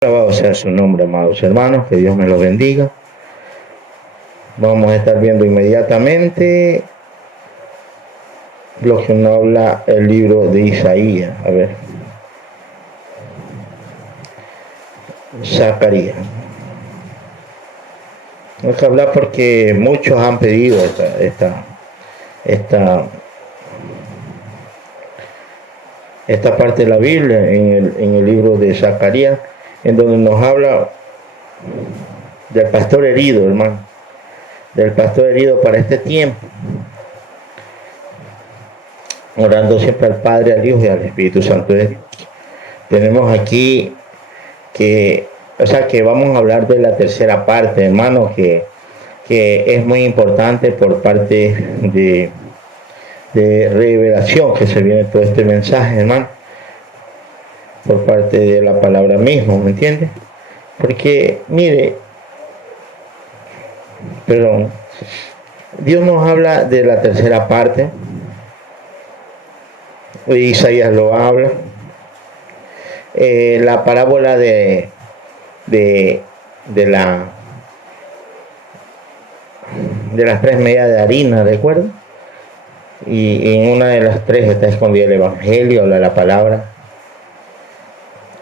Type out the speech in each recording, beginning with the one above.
Alabado sea su nombre, amados hermanos, que Dios me los bendiga. Vamos a estar viendo inmediatamente lo que nos habla el libro de Isaías. A ver, Zacarías. Tengo que hablar porque muchos han pedido esta parte de la Biblia en el libro de Zacarías, en donde nos habla del pastor herido, hermano, del pastor herido para este tiempo, orando siempre al Padre, al Hijo y al Espíritu Santo de Dios. Tenemos aquí que vamos a hablar de la tercera parte, hermano, que es muy importante por parte de revelación que se viene todo este mensaje, hermano, por parte de la palabra misma, ¿me entiende? Porque, mire, Dios nos habla de la tercera parte, Isaías lo habla, la parábola de las 3 medidas de harina, ¿recuerda? Y en una de las 3 está escondido el evangelio, la palabra.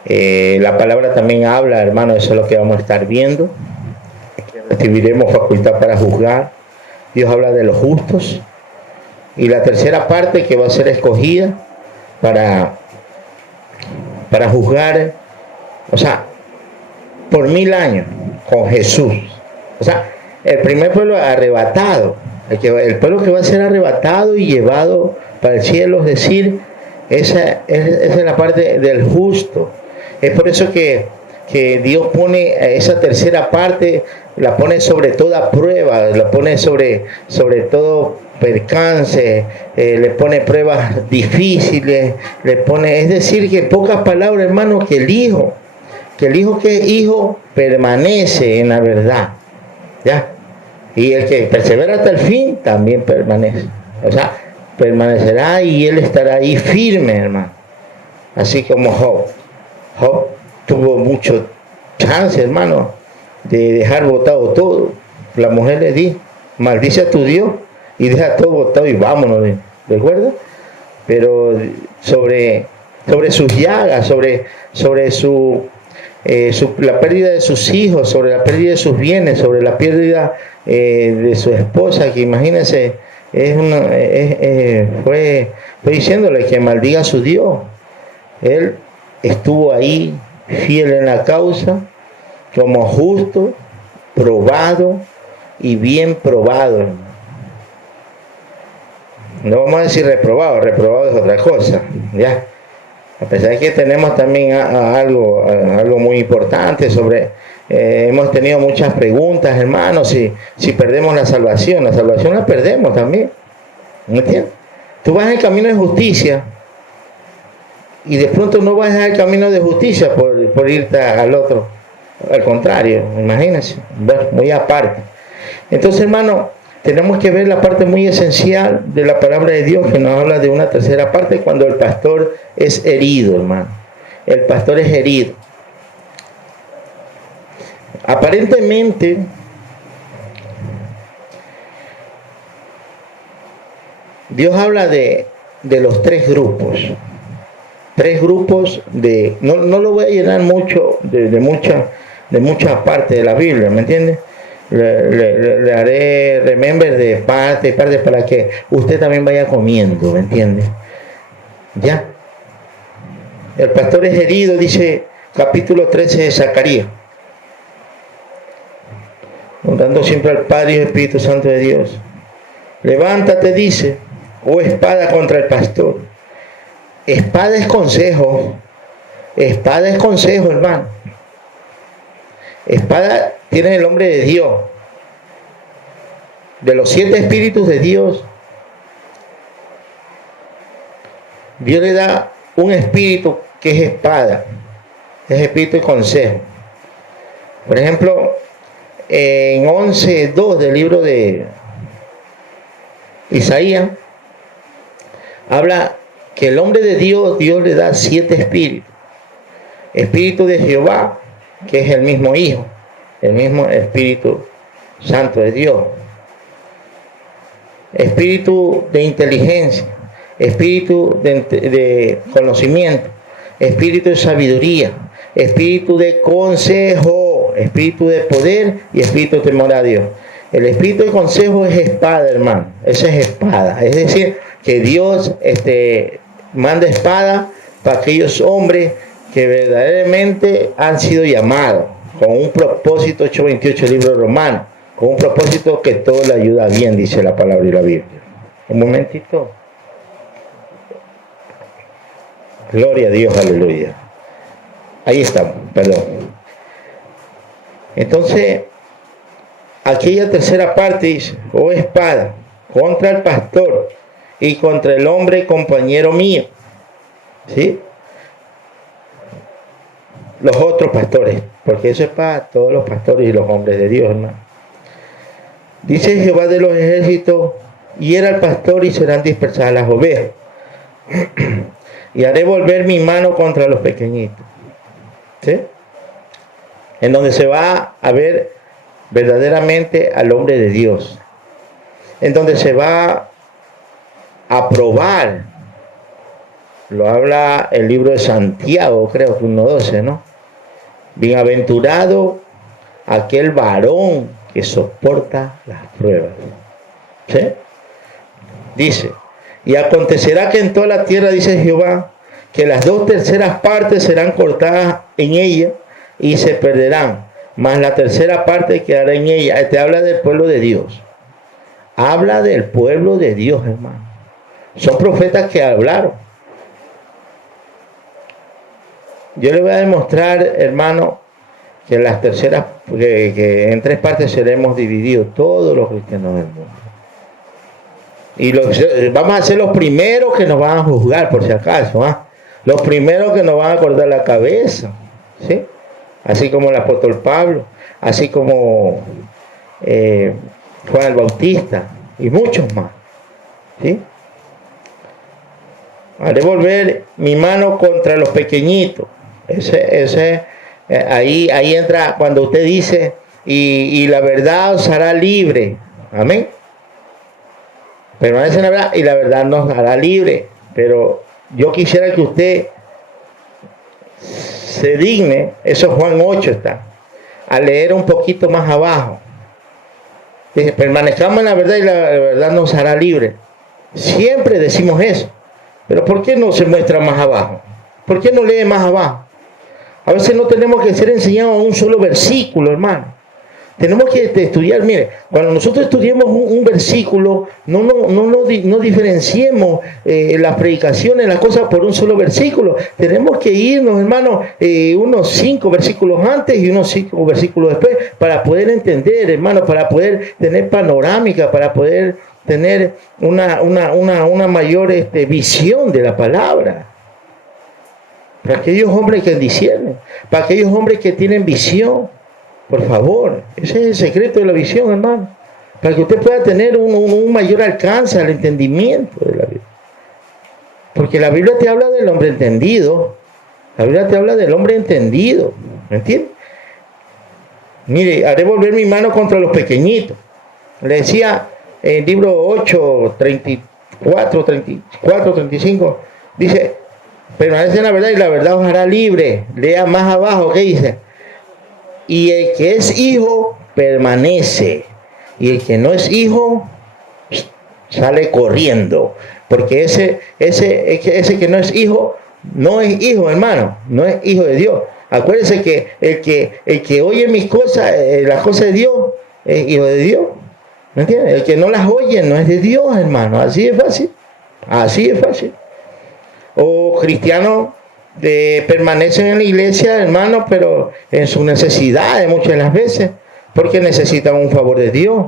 La palabra también habla, hermano, eso es lo que vamos a estar viendo, que recibiremos facultad para juzgar. Dios habla de los justos, y la tercera parte que va a ser escogida para juzgar, por 1000 años con Jesús. El primer pueblo arrebatado, el pueblo que va a ser arrebatado y llevado para el cielo, es decir, esa es la parte del justo. Es por eso que Dios pone esa tercera parte, la pone sobre toda prueba, la pone sobre todo percance, le pone pruebas difíciles, es decir, que en pocas palabras, hermano, que el hijo que es hijo permanece en la verdad, ¿ya? Y el que persevera hasta el fin también permanece, permanecerá, y él estará ahí firme, hermano, así como Job tuvo mucho chance, hermano, de dejar botado todo. La mujer le dijo: maldice a tu Dios y deja todo botado y vámonos, ¿recuerda? Pero sobre sus llagas, sobre la pérdida de sus hijos, sobre la pérdida de sus bienes, sobre la pérdida de su esposa, que imagínense, fue diciéndole que maldiga a su Dios. Él estuvo ahí fiel en la causa, como justo, probado y bien probado. No vamos a decir reprobado es otra cosa, ¿ya? A pesar de que tenemos también algo muy importante sobre, hemos tenido muchas preguntas, hermanos, si perdemos la salvación la perdemos también, ¿me entiendes? Tú vas en el camino de justicia y de pronto no vas al camino de justicia por irte al otro, al contrario, imagínense, muy aparte. Entonces, hermano, tenemos que ver la parte muy esencial de la palabra de Dios, que nos habla de una tercera parte, cuando el pastor es herido, hermano. El pastor es herido. Aparentemente, Dios habla de los 3 grupos. 3 grupos no lo voy a llenar mucho de muchas partes de la Biblia, ¿me entiendes? Le haré remember de parte para que usted también vaya comiendo, ¿me entiende? Ya. El pastor es herido, dice capítulo 13 de Zacarías, orando siempre al Padre y al Espíritu Santo de Dios. Levántate, dice, oh espada, contra el pastor. Espada es consejo, hermano. Espada tiene el nombre de Dios, de los 7 espíritus de Dios. Dios le da un espíritu que es espada, es espíritu de consejo. Por ejemplo, en 11:2 del libro de Isaías, habla que el hombre de Dios le da 7 espíritus: espíritu de Jehová, que es el mismo Hijo, el mismo Espíritu Santo de Dios. Espíritu de inteligencia, espíritu de conocimiento, espíritu de sabiduría, espíritu de consejo, espíritu de poder y espíritu de temor a Dios. El espíritu de consejo es espada, hermano. Esa es espada. Es decir, que Dios manda espada para aquellos hombres que verdaderamente han sido llamados con un propósito, 8:28 libro romano, con un propósito que todo le ayuda bien, dice la palabra de la Biblia. Un momentito. Gloria a Dios, aleluya. Ahí estamos, perdón. Entonces, aquella tercera parte dice, oh espada, contra el pastor y contra el hombre compañero mío. ¿Sí? Los otros pastores, porque eso es para todos los pastores y los hombres de Dios, hermano. Dice Jehová de los ejércitos, hiera al pastor y serán dispersadas las ovejas. Y haré volver mi mano contra los pequeñitos. ¿Sí? En donde se va a ver verdaderamente al hombre de Dios. En donde se va a probar. Lo habla el libro de Santiago, creo que 1:12, ¿no? Bienaventurado aquel varón que soporta las pruebas. ¿Sí? Dice, y acontecerá que en toda la tierra, dice Jehová, que las 2/3 partes serán cortadas en ella y se perderán, mas la tercera parte quedará en ella. Te habla del pueblo de Dios. Habla del pueblo de Dios, hermano. Son profetas que hablaron. Yo le voy a demostrar, hermano, que las terceras, que en 3 partes seremos divididos todos los cristianos del mundo. Y vamos a ser los primeros que nos van a juzgar, por si acaso, los primeros que nos van a cortar la cabeza, ¿sí? Así como el apóstol Pablo, así como Juan el Bautista y muchos más, ¿sí? Haré volver mi mano contra los pequeñitos. Ahí entra cuando usted dice y la verdad os hará libre. Amén. Permanece en la verdad y la verdad nos hará libre. Pero yo quisiera que usted se digne, eso Juan 8 está, a leer un poquito más abajo. Dice, permanezcamos en la verdad y la verdad nos hará libre. Siempre decimos eso. Pero ¿por qué no se muestra más abajo? ¿Por qué no lee más abajo? A veces no tenemos que ser enseñados a un solo versículo, hermano. Tenemos que estudiar, mire, cuando nosotros estudiemos un versículo, no diferenciemos las predicaciones, las cosas por un solo versículo. Tenemos que irnos, hermano, unos 5 versículos antes y unos 5 versículos después, para poder entender, hermano, para poder tener panorámica, para poder tener una mayor visión de la palabra. Para aquellos hombres que disciernen, para aquellos hombres que tienen visión, por favor, ese es el secreto de la visión, hermano, para que usted pueda tener un mayor alcance al entendimiento de la Biblia. Porque la Biblia te habla del hombre entendido, la Biblia te habla del hombre entendido, ¿me entiendes? Mire, haré volver mi mano contra los pequeñitos. Le decía en el libro 8, 34, 35, dice, permanece en la verdad y la verdad os hará libre. Lea más abajo, ¿qué dice? Y el que es hijo permanece, y el que no es hijo sale corriendo, porque ese que no es hijo hermano, no es hijo de Dios. Acuérdense que el que oye mis cosas, las cosas de Dios, es hijo de Dios. ¿Me entiendes? El que no las oye no es de Dios, hermano. Así es fácil. Así es fácil. O cristianos permanecen en la iglesia, hermano, pero en sus necesidades muchas de las veces, porque necesitan un favor de Dios.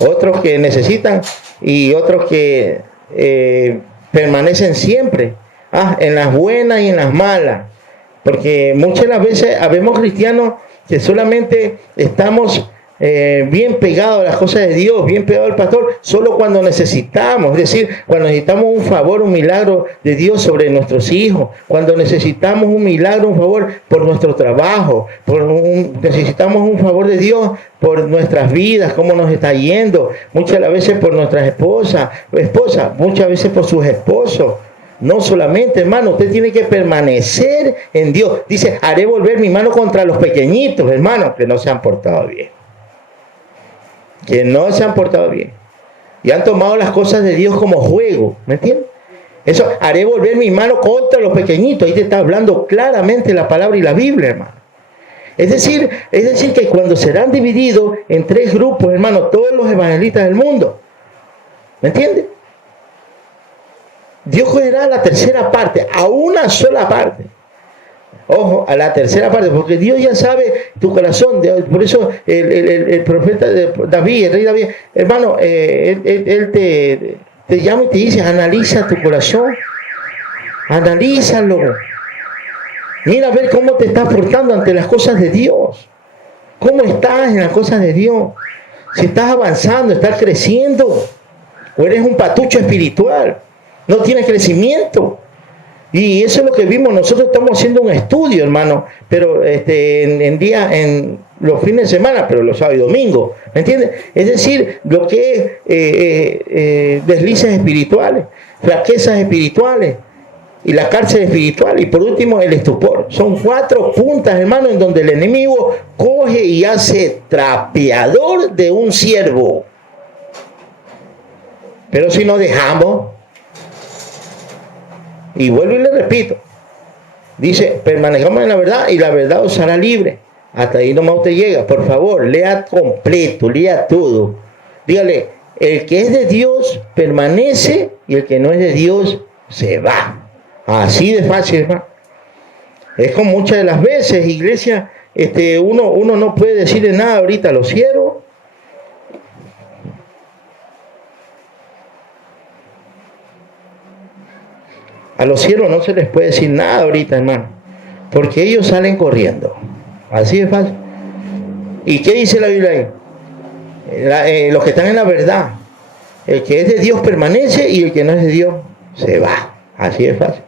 Otros que necesitan y otros que permanecen siempre, en las buenas y en las malas. Porque muchas de las veces habemos cristianos que solamente estamos bien pegado a las cosas de Dios, bien pegado al pastor, solo cuando necesitamos, es decir, cuando necesitamos un favor, un milagro de Dios sobre nuestros hijos, cuando necesitamos un milagro, un favor por nuestro trabajo, necesitamos un favor de Dios por nuestras vidas, cómo nos está yendo, muchas veces por nuestras esposas, muchas veces por sus esposos. No solamente, hermano, usted tiene que permanecer en Dios. Dice, haré volver mi mano contra los pequeñitos, hermano, que no se han portado bien. Que no se han portado bien. Y han tomado las cosas de Dios como juego, ¿me entiendes? Eso, haré volver mi mano contra los pequeñitos. Ahí te está hablando claramente la palabra y la Biblia, hermano. Es decir que cuando serán divididos en 3 grupos, hermano, todos los evangelistas del mundo, ¿me entiendes? Dios cogerá la tercera parte, a una sola parte. Ojo, a la tercera parte, porque Dios ya sabe tu corazón. Por eso el profeta David, el rey David, hermano, él te llama y te dice, analiza tu corazón, analízalo. Mira a ver cómo te estás portando ante las cosas de Dios. ¿Cómo estás en las cosas de Dios? Si estás avanzando, estás creciendo, o eres un patucho espiritual. No tienes crecimiento. Y eso es lo que vimos. Nosotros estamos haciendo un estudio, hermano, pero en los fines de semana, pero los sábados y domingos, ¿me entiendes? Es decir, lo que es deslices espirituales, flaquezas espirituales y la cárcel espiritual, y por último el estupor. Son 4 puntas, hermano, en donde el enemigo coge y hace trapeador de un siervo. Pero si nos dejamos, y vuelvo y le repito, dice, permanezcamos en la verdad y la verdad os hará libre. Hasta ahí nomás usted llega. Por favor, lea completo, lea todo. Dígale, el que es de Dios permanece y el que no es de Dios se va. Así de fácil, hermano. Es como muchas de las veces, iglesia, uno no puede decirle nada ahorita a los siervos. A los siervos no se les puede decir nada ahorita, hermano, porque ellos salen corriendo. Así de fácil. ¿Y qué dice la Biblia ahí? Los que están en la verdad. El que es de Dios permanece y el que no es de Dios se va. Así de fácil.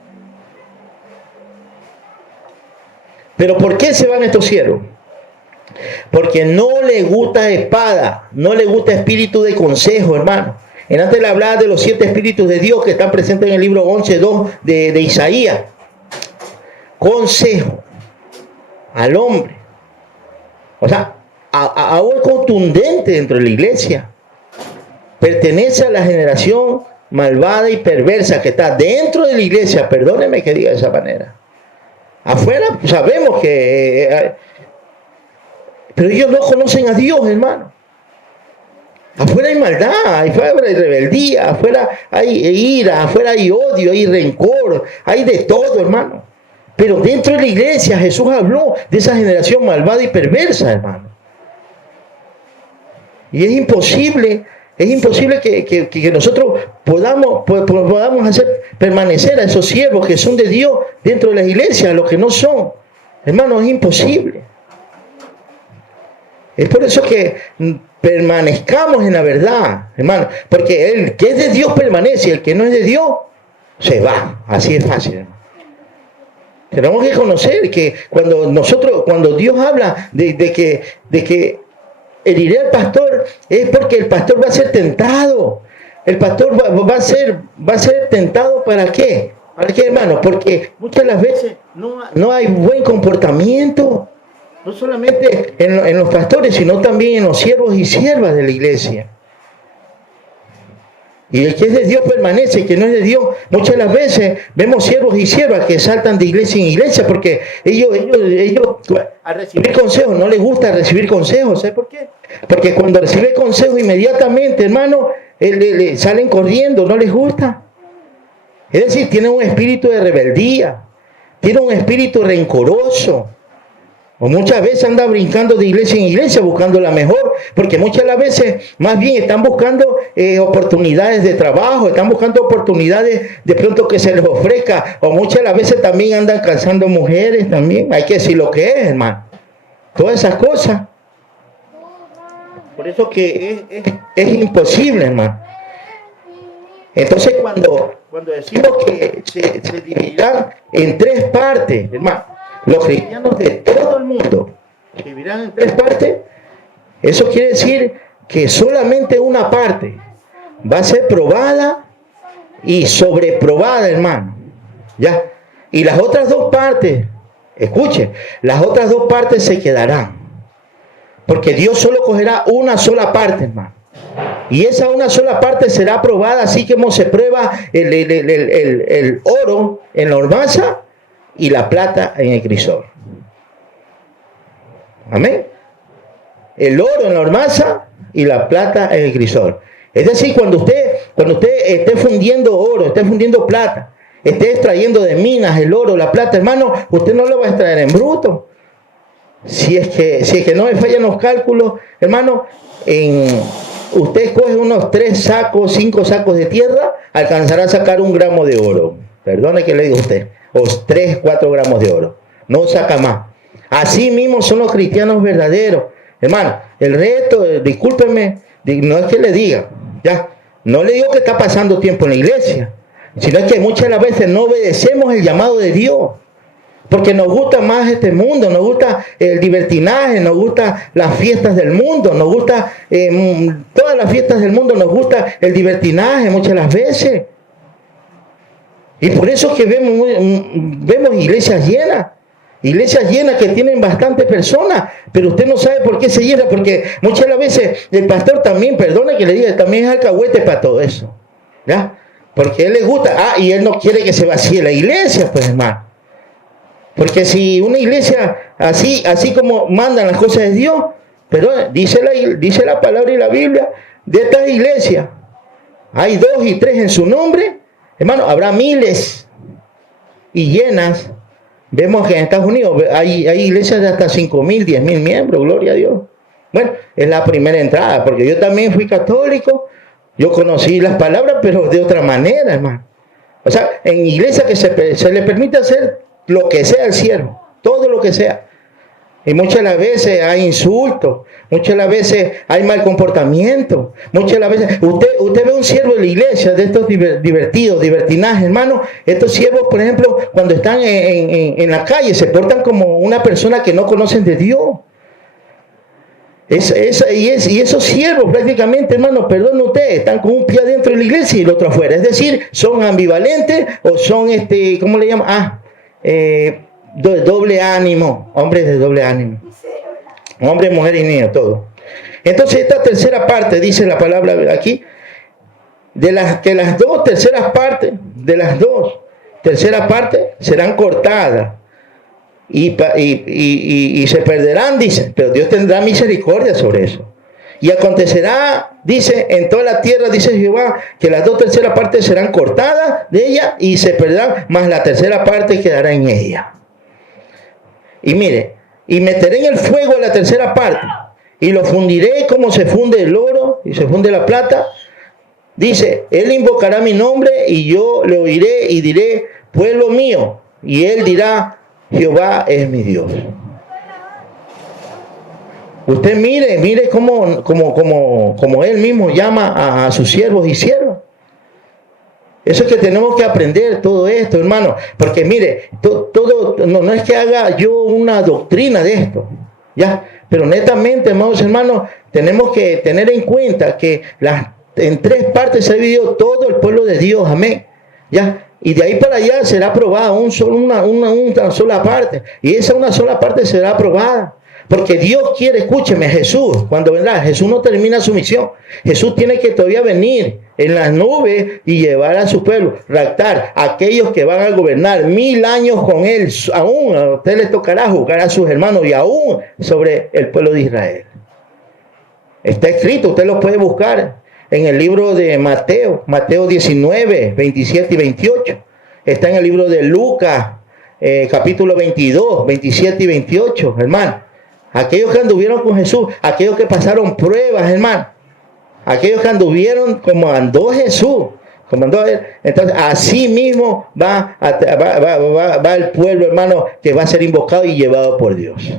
¿Pero por qué se van estos siervos? Porque no les gusta espada, no les gusta espíritu de consejo, hermano. En antes le hablaba de los 7 espíritus de Dios que están presentes en el libro 11:2 de Isaías. Consejo al hombre. O sea, algo contundente dentro de la iglesia. Pertenece a la generación malvada y perversa que está dentro de la iglesia. Perdóneme que diga de esa manera. Afuera sabemos que... pero ellos no conocen a Dios, hermano. Afuera hay maldad, afuera hay rebeldía, afuera hay ira, afuera hay odio, hay rencor, hay de todo, hermano. Pero dentro de la iglesia Jesús habló de esa generación malvada y perversa, hermano. Y es imposible que nosotros podamos hacer permanecer a esos siervos que son de Dios dentro de las iglesias, a los que no son. Hermano, es imposible. Es por eso que permanezcamos en la verdad, hermano, porque el que es de Dios permanece, el que no es de Dios se va. Así es fácil, hermano. Tenemos que conocer que cuando Dios habla de que heriré al pastor, es porque el pastor va a ser tentado. El pastor va a ser tentado ¿para qué? ¿Para qué, hermano? Porque muchas de las veces no hay buen comportamiento. No solamente en los pastores, sino también en los siervos y siervas de la iglesia. Y el que es de Dios permanece, el que no es de Dios. Muchas de las veces vemos siervos y siervas que saltan de iglesia en iglesia porque ellos a recibir consejos, no les gusta recibir consejos. ¿Sabe por qué? Porque cuando recibe consejos inmediatamente, hermano, salen corriendo, no les gusta. Es decir, tienen un espíritu de rebeldía, tienen un espíritu rencoroso. O muchas veces anda brincando de iglesia en iglesia buscando la mejor, porque muchas de las veces más bien están buscando oportunidades de trabajo, están buscando oportunidades de pronto que se les ofrezca, o muchas de las veces también andan cansando mujeres también, hay que decir lo que es, hermano. Todas esas cosas. Por eso que es imposible, hermano. Entonces cuando decimos que se dividirán en tres partes, hermano, los cristianos de todo el mundo se dividirán en tres partes, eso quiere decir que solamente una parte va a ser probada y sobreprobada, hermano. ¿Ya? Y las otras dos partes, escuchen, las otras dos partes se quedarán. Porque Dios solo cogerá una sola parte, hermano. Y esa una sola parte será probada, así como se prueba el oro en la hormaza y la plata en el crisol. Amén. El oro en la hormaza y la plata en el crisol. Es decir, cuando usted esté fundiendo oro, esté fundiendo plata, esté extrayendo de minas el oro, la plata, hermano, usted no lo va a extraer en bruto. Si es que no me fallan los cálculos, hermano, usted coge unos 3 sacos, 5 sacos de tierra, alcanzará a sacar 1 gramo de oro. Perdone que le diga a usted, o 3, 4 gramos de oro. No saca más. Así mismo son los cristianos verdaderos. Hermano, el resto, discúlpeme, no es que le diga, ya, no le digo que está pasando tiempo en la iglesia, sino es que muchas de las veces no obedecemos el llamado de Dios. Porque nos gusta más este mundo, nos gusta el libertinaje, nos gusta las fiestas del mundo, nos gusta todas las fiestas del mundo, nos gusta el libertinaje muchas de las veces. Y por eso que vemos iglesias llenas que tienen bastantes personas, pero usted no sabe por qué se llena, porque muchas de las veces el pastor también, perdone que le diga, también es alcahuete para todo eso, ¿ya? Porque él le gusta, y él no quiere que se vacíe la iglesia, pues hermano. Porque si una iglesia así como mandan las cosas de Dios, pero dice la palabra y la Biblia, de estas iglesias hay 2 y 3 en su nombre, hermano, habrá miles y llenas. Vemos que en Estados Unidos hay iglesias de hasta 5,000, 10,000 miembros, gloria a Dios. Bueno, es la primera entrada, porque yo también fui católico, yo conocí las palabras, pero de otra manera, hermano. O sea, en iglesia que se le permite hacer lo que sea el siervo, todo lo que sea. Y muchas de las veces hay insultos, muchas de las veces hay mal comportamiento, muchas de las veces usted ve un siervo de la iglesia, de estos divertinajes, hermano. Estos siervos, por ejemplo, cuando están en la calle, se portan como una persona que no conocen de Dios. Y esos siervos prácticamente, hermano, perdón usted, están con un pie adentro de la iglesia y el otro afuera. Es decir, son ambivalentes o son, ¿cómo le llaman? Doble ánimo, hombres de doble ánimo, hombres, mujeres y niños, todo. Entonces esta tercera parte, dice la palabra aquí, de las dos terceras partes serán cortadas y se perderán, dice, pero Dios tendrá misericordia sobre eso. Y acontecerá, dice, en toda la tierra, dice Jehová, que las 2 terceras partes serán cortadas de ella y se perderán, mas la tercera parte quedará en ella. Y mire, y meteré en el fuego la tercera parte, y lo fundiré como se funde el oro y se funde la plata. Dice, él invocará mi nombre y yo le oiré y diré, pueblo mío. Y él dirá, Jehová es mi Dios. Usted mire cómo él mismo llama a sus siervos y siervas. Eso es que tenemos que aprender todo esto, hermano. Porque mire, no es que haga yo una doctrina de esto, ¿ya? Pero netamente, hermanos, tenemos que tener en cuenta que en 3 partes se ha dividido todo el pueblo de Dios, amén, ¿ya? Y de ahí para allá será aprobada una sola parte. Y esa una sola parte será aprobada. Porque Dios quiere, escúcheme, Jesús, cuando vendrá, Jesús no termina su misión. Jesús tiene que todavía venir en las nubes y llevar a su pueblo, raptar a aquellos que van a gobernar 1000 años con él. Aún a usted le tocará juzgar a sus hermanos y aún sobre el pueblo de Israel. Está escrito, usted lo puede buscar en el libro de Mateo 19, 27 y 28. Está en el libro de Lucas, capítulo 22, 27 y 28, hermano. Aquellos que anduvieron con Jesús, aquellos que pasaron pruebas, hermano. Aquellos que anduvieron como andó Jesús, como andó él. Entonces, así mismo va el pueblo, hermano, que va a ser invocado y llevado por Dios.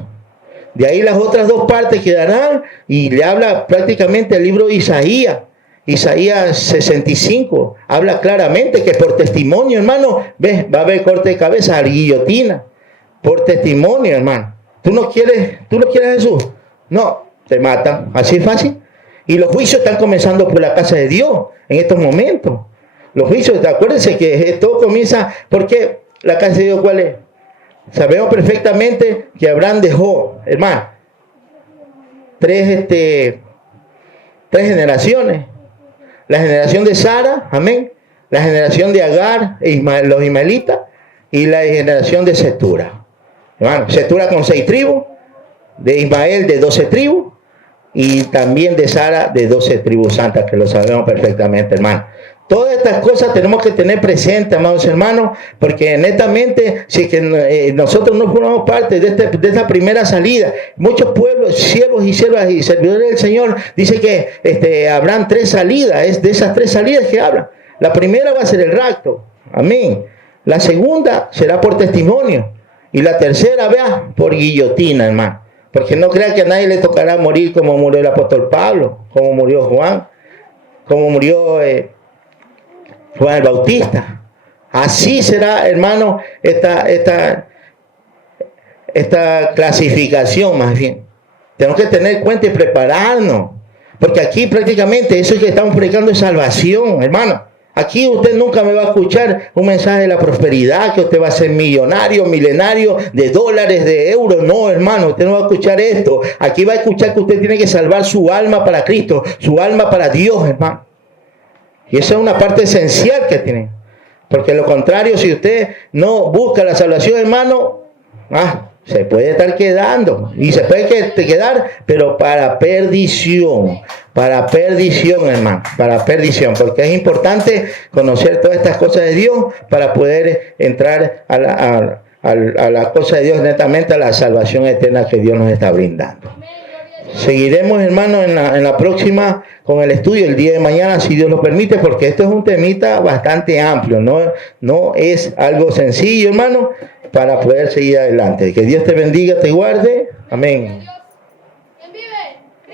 De ahí las otras dos partes quedarán y le habla prácticamente el libro de Isaías. Isaías 65 habla claramente que por testimonio, hermano, ves, va a haber corte de cabeza, guillotina. Por testimonio, hermano. ¿Tú no quieres a Jesús? No, te matan. Así es fácil. Y los juicios están comenzando por la casa de Dios en estos momentos. Los juicios, acuérdense que todo comienza, porque la casa de Dios, ¿cuál es? Sabemos perfectamente que Abraham dejó, hermano, tres generaciones. La generación de Sara, amén. La generación de Agar, los ismaelitas, y la generación de Setura. Hermano, Setura con 6 tribus, de Ismael de 12 tribus, y también de Sara de 12 tribus santas, que lo sabemos perfectamente, hermano. Todas estas cosas tenemos que tener presentes, amados hermanos, porque netamente, si que nosotros no formamos parte de esta primera salida, muchos pueblos, siervos y siervas y servidores del Señor, dice que habrán 3 salidas, es de esas 3 salidas que hablan. La primera va a ser el rapto, amén. La segunda será por testimonio, y la tercera, vea, por guillotina, hermano. Porque no crea que a nadie le tocará morir como murió el apóstol Pablo, como murió Juan, como murió Juan el Bautista. Así será, hermano, esta clasificación más bien. Tenemos que tener en cuenta y prepararnos. Porque aquí prácticamente eso es que estamos predicando es salvación, hermano. Aquí usted nunca me va a escuchar un mensaje de la prosperidad, que usted va a ser millonario, milenario, de dólares, de euros. No, hermano, usted no va a escuchar esto. Aquí va a escuchar que usted tiene que salvar su alma para Cristo, su alma para Dios, hermano. Y esa es una parte esencial que tiene. Porque lo contrario, si usted no busca la salvación, hermano, se puede estar quedando. Y se puede quedar, pero para perdición. Para perdición, hermano. Para perdición. Porque es importante conocer todas estas cosas de Dios para poder entrar a la cosa de Dios, netamente a la salvación eterna que Dios nos está brindando. Seguiremos, hermano, en la próxima con el estudio el día de mañana, si Dios lo permite, porque esto es un temita bastante amplio, no es algo sencillo, hermano, para poder seguir adelante. Que Dios te bendiga, te guarde. Amén.